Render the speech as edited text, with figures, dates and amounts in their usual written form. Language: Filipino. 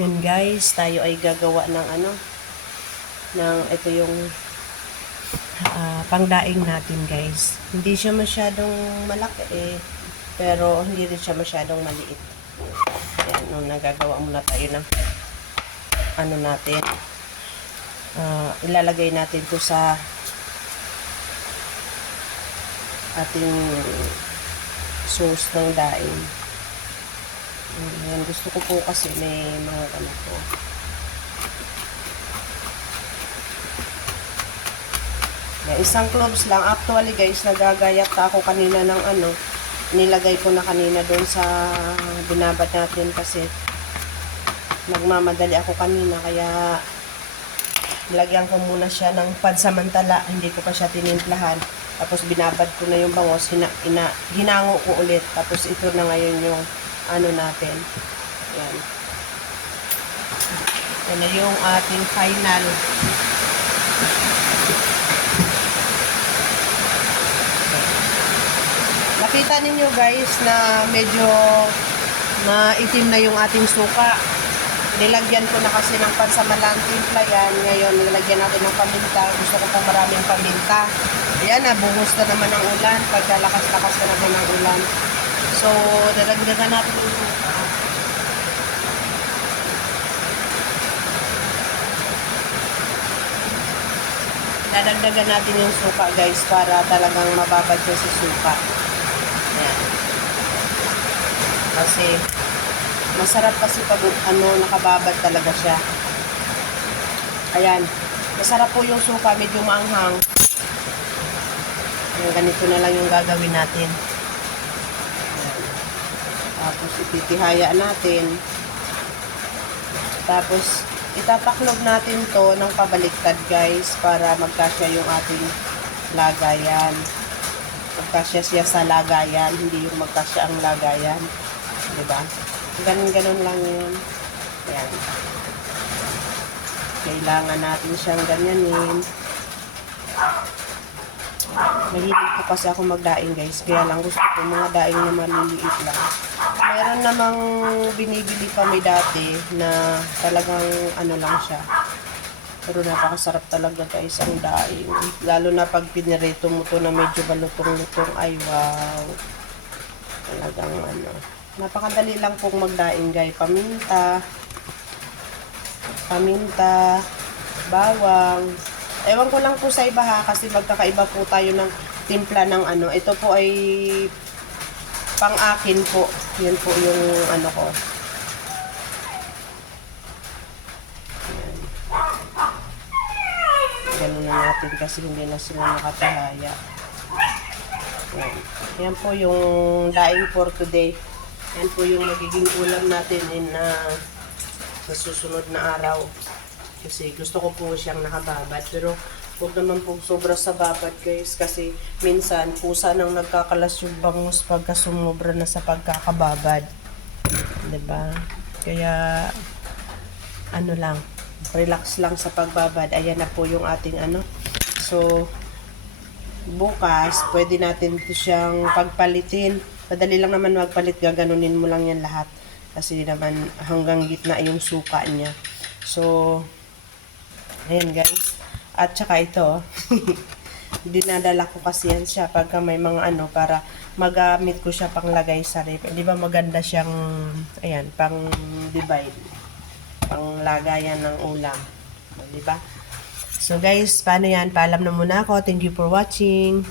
Yan guys, tayo ay gagawa ng ito yung pangdaing natin guys. Hindi siya masyadong malaki pero hindi rin siya masyadong maliit. Ayan, nung nagagawa muna tayo ng natin. Ilalagay natin to sa ating sauce ng daing. Ayan, gusto ko po kasi may mga ganito. Isang cloves lang. Actually guys, nagagayat ako kanina ng nilagay ko na kanina doon sa binabad natin kasi nagmamadali ako kanina kaya lagyan ko muna siya ng pansamantala. Hindi ko pa siya tinimplahan. Tapos binabad ko na yung bangos, hinango ko ulit. Tapos ito na ngayon yung natin. Yan. Yan na yung ating final. Nakita ninyo guys na medyo itim na yung ating suka. Nilagyan ko na kasi ng pansamalang timpla yan. Ngayon, nilagyan natin ng paminta. Gusto ko pong maraming paminta. Ayan, nabuhos na naman ang ulan. Pagkalakas-lakas na naman ang ulan. So, dadagdagan natin yung suka. Dadagdagan natin yung suka guys para talagang mababad siya sa suka. Ayan. Kasi masarap kasi pag nakababad talaga siya. Ayan. Masarap po yung suka, medyo maanghang. Ayan, ganito na lang yung gagawin natin. Ayan. Tapos ititihaya natin. Tapos itataklob natin to ng pabaliktad guys para magkasya yung ating lagayan. Magkasya siya sa lagayan, hindi yung magkasya ang lagayan. Diba? Ganun lang yun. Ayan. Kailangan natin siyang ganyanin. Mahilig po kasi ako magdaing guys. Kaya lang gusto ko mga daing na maliliit lang. Meron namang binibili kami dati na talagang lang siya. Pero napakasarap talaga guys ang daing. Lalo na pag pinirito mo to na medyo balutong-lutong. Ay wow. Talagang napakadali lang pong magdaing guys. Paminta, bawang. Ewan ko lang po sa iba ha, kasi magkakaiba po tayo ng timpla ng Ito po ay pang akin po. Yan po yung ko. Yan. Ganun na natin kasi hindi na sila nakatahaya. Yan. Yan po yung daing for today. Yan po yung magiging ulam natin sa susunod na araw. Kasi gusto ko po siyang nakababad. Pero huwag naman po sobra sa babad guys. Kasi minsan pusa nang nagkakalas yung bangus pagka sumobra na sa pagkakababad. Diba? Kaya lang. Relax lang sa pagbabad. Ayan na po yung ating So, bukas, pwede natin ito siyang pagpalitin. Madali lang naman magpalit. Gaganunin mo lang yan lahat. Kasi naman hanggang gitna yung suka niya. So, ayan guys. At saka ito, dinadala ko kasi yan siya pagka may mga para magamit ko siya pang lagay sa ref. Di ba maganda siyang, ayan, pang divide. Pang lagayan ng ulam. Di ba? So guys, paano yan? Paalam na muna ako. Thank you for watching.